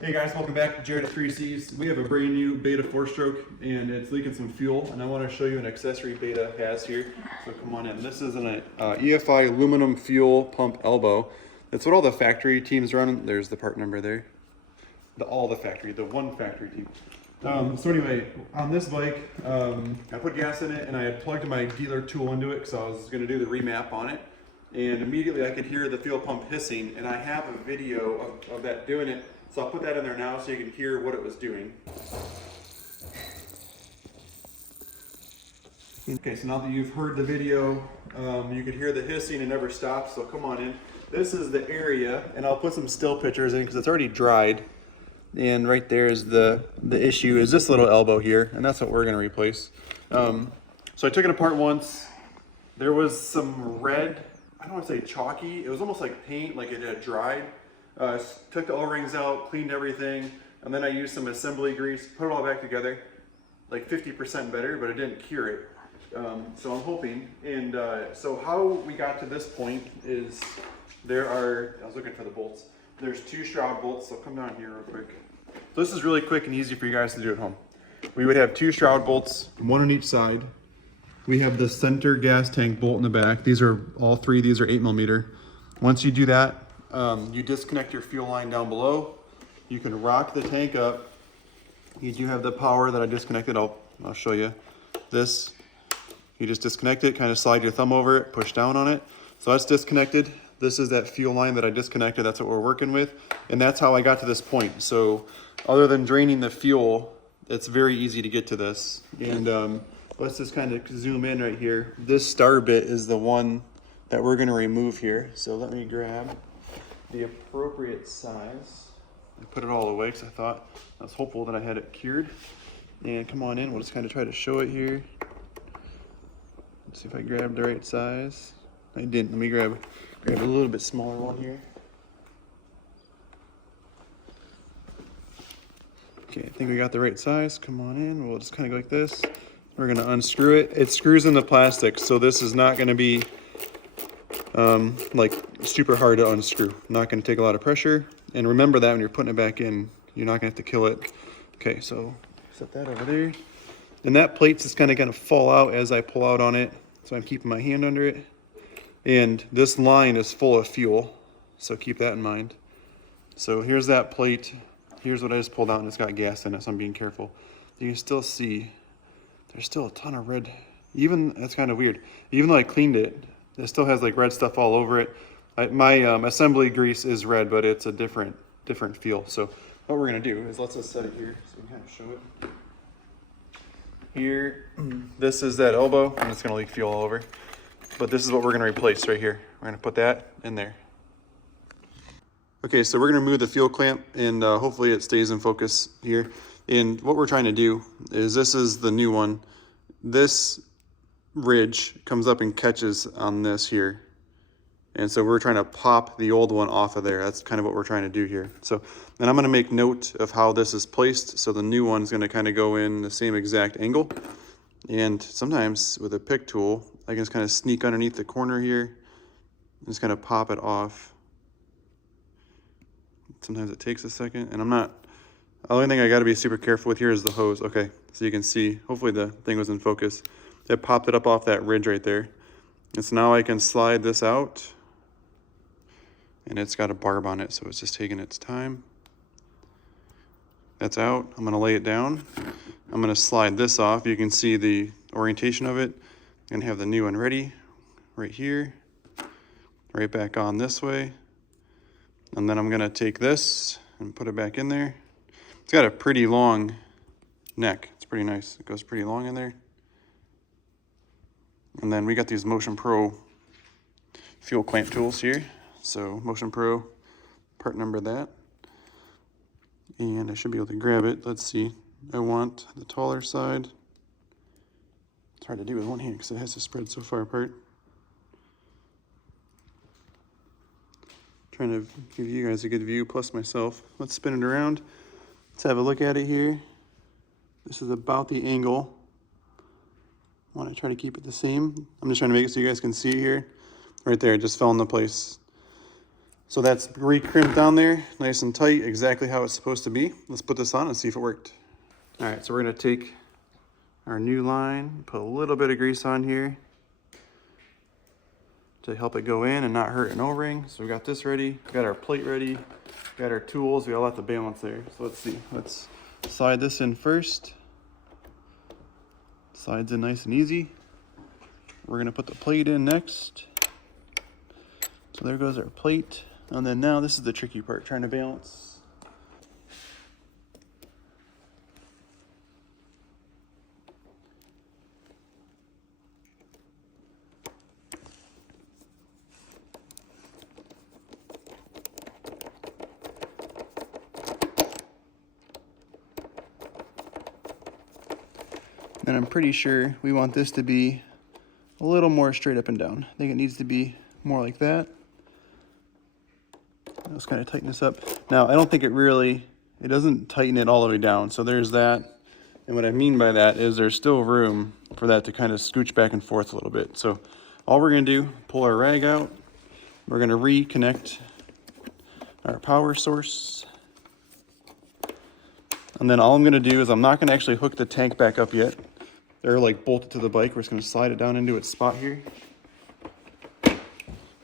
Hey guys, welcome back to Jared at 3Cs. We have a brand new Beta 4-stroke and it's leaking some fuel, and I want to show you an accessory Beta has here. So come on in. This is an EFI aluminum fuel pump elbow. It's what all the factory teams run. There's the part number there. The one factory team. So anyway, on this bike, I put gas in it and I had plugged my dealer tool into it because I was going to do the remap on it. And immediately I could hear the fuel pump hissing, and I have a video of that doing it. So I'll put that in there now so you can hear what it was doing. Okay, so now that you've heard the video, you can hear the hissing and never stops, so come on in. This is the area, and I'll put some still pictures in because it's already dried. And right there is the issue is this little elbow here, and that's what we're gonna replace. So I took it apart once. There was some red, I don't wanna say chalky, it was almost like paint, like it had dried. Took the O-rings out, cleaned everything, and then I used some assembly grease, put it all back together, like 50% better, but it didn't cure it. So I'm hoping, and so how we got to this point is I was looking for the bolts. There's 2 shroud bolts, so come down here real quick. So this is really quick and easy for you guys to do at home. We would have 2 shroud bolts, one on each side. We have the center gas tank bolt in the back. These are all 3, these are 8mm. Once you do that, you disconnect your fuel line down below. You can rock the tank up. You do have the power that I disconnected. I'll show you this. You just disconnect it, kind of slide your thumb over it, push down on it. So that's disconnected. This is that fuel line that I disconnected. That's what we're working with. And that's how I got to this point. So other than draining the fuel, it's very easy to get to this. And let's just kind of zoom in right here. This star bit is the one that we're gonna remove here. So let me grab the appropriate size and put it all away because I was hopeful that I had it cured. And come on in, we'll just kind of try to show it here. Let's see if I grabbed the right size. I didn't. Let me grab a little bit smaller one here. Okay, I think we got the right size. Come on in, we'll just kind of go like this. We're gonna unscrew it. It screws in the plastic, so this is not gonna be like super hard to unscrew. Not going to take a lot of pressure, and remember that when you're putting it back in, you're not going to have to kill it. Okay, so set that over there, and that plate's just kind of going to fall out as I pull out on it, so I'm keeping my hand under it. And this line is full of fuel, so keep that in mind. So here's that plate. Here's what I just pulled out, and it's got gas in it, so I'm being careful. You can still see there's still a ton of red. That's kind of weird. Even though I cleaned it, it still has like red stuff all over it. My assembly grease is red, but it's a different feel. So what we're gonna do is let's just set it here so we can kind of show it. Here, this is that elbow, and it's gonna leak fuel all over. But this is what we're gonna replace right here. We're gonna put that in there. Okay, so we're gonna remove the fuel clamp, and hopefully it stays in focus here. And what we're trying to do is, this is the new one. This ridge comes up and catches on this here, and so we're trying to pop the old one off of there. That's kind of what we're trying to do here. So, and I'm going to make note of how this is placed, so the new one is going to kind of go in the same exact angle. And sometimes with a pick tool, I can just kind of sneak underneath the corner here and just kind of pop it off. Sometimes it takes a second, and the only thing I got to be super careful with here is the hose. Okay, so you can see, hopefully the thing was in focus. It popped it up off that ridge right there. And so now I can slide this out, and it's got a barb on it, so it's just taking its time. That's out. I'm gonna lay it down. I'm gonna slide this off. You can see the orientation of it, and have the new one ready right here, right back on this way. And then I'm gonna take this and put it back in there. It's got a pretty long neck. It's pretty nice. It goes pretty long in there. And then we got these Motion Pro fuel clamp tools here. So Motion Pro, part number that. And I should be able to grab it. Let's see. I want the taller side. It's hard to do with one hand because it has to spread so far apart. Trying to give you guys a good view, plus myself. Let's spin it around. Let's have a look at it here. This is about the angle. I want to try to keep it the same. I'm just trying to make it so you guys can see here. Right there, it just fell into place. So that's re-crimped down there, nice and tight, exactly how it's supposed to be. Let's put this on and see if it worked. All right, so we're gonna take our new line, put a little bit of grease on here to help it go in and not hurt an O-ring. So we got this ready, got our plate ready, got our tools, we got a lot to balance there. So let's see, let's slide this in first. Slides in nice and easy. We're gonna put the plate in next. So there goes our plate. And then now this is the tricky part, trying to balance. And I'm pretty sure we want this to be a little more straight up and down. I think it needs to be more like that. Let's kind of tighten this up. Now, I don't think it doesn't tighten it all the way down. So there's that. And what I mean by that is there's still room for that to kind of scooch back and forth a little bit. So all we're gonna do, pull our rag out. We're gonna reconnect our power source. And then all I'm gonna do is I'm not gonna actually hook the tank back up yet. They're like bolted to the bike. We're just gonna slide it down into its spot here.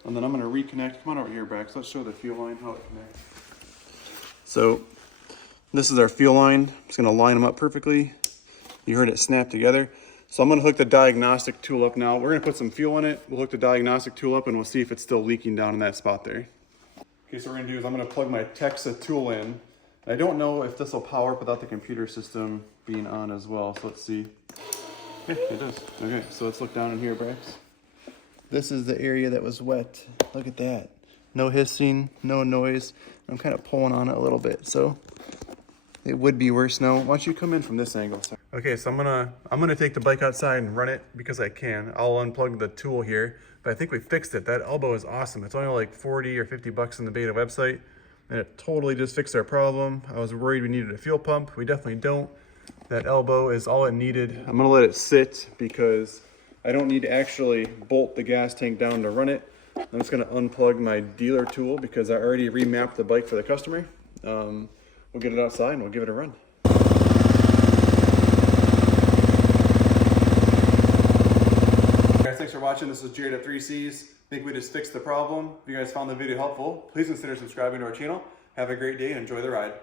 And then I'm gonna reconnect. Come on over here, Brax. Let's show the fuel line, how it connects. So this is our fuel line. I'm just gonna line them up perfectly. You heard it snap together. So I'm gonna hook the diagnostic tool up now. We're gonna put some fuel in it. We'll hook the diagnostic tool up and we'll see if it's still leaking down in that spot there. Okay, so what we're gonna do is I'm gonna plug my Texa tool in. I don't know if this will power up without the computer system being on as well. So let's see. Yeah, it does. Okay, so let's look down in here, Brax. This is the area that was wet. Look at that. No hissing, no noise. I'm kind of pulling on it a little bit, so it would be worse now. Why don't you come in from this angle? Okay, so I'm gonna take the bike outside and run it because I can. I'll unplug the tool here, but I think we fixed it. That elbow is awesome. It's only like 40 or 50 bucks in the Beta website, and it totally just fixed our problem. I was worried we needed a fuel pump. We definitely don't. That elbow is all it needed. I'm gonna let it sit because I don't need to actually bolt the gas tank down to run it. I'm just gonna unplug my dealer tool because I already remapped the bike for the customer. We'll get it outside and we'll give it a run. Guys, thanks for watching. This is Jared at 3Cs. I think we just fixed the problem. If you guys found the video helpful, please consider subscribing to our channel. Have a great day and enjoy the ride.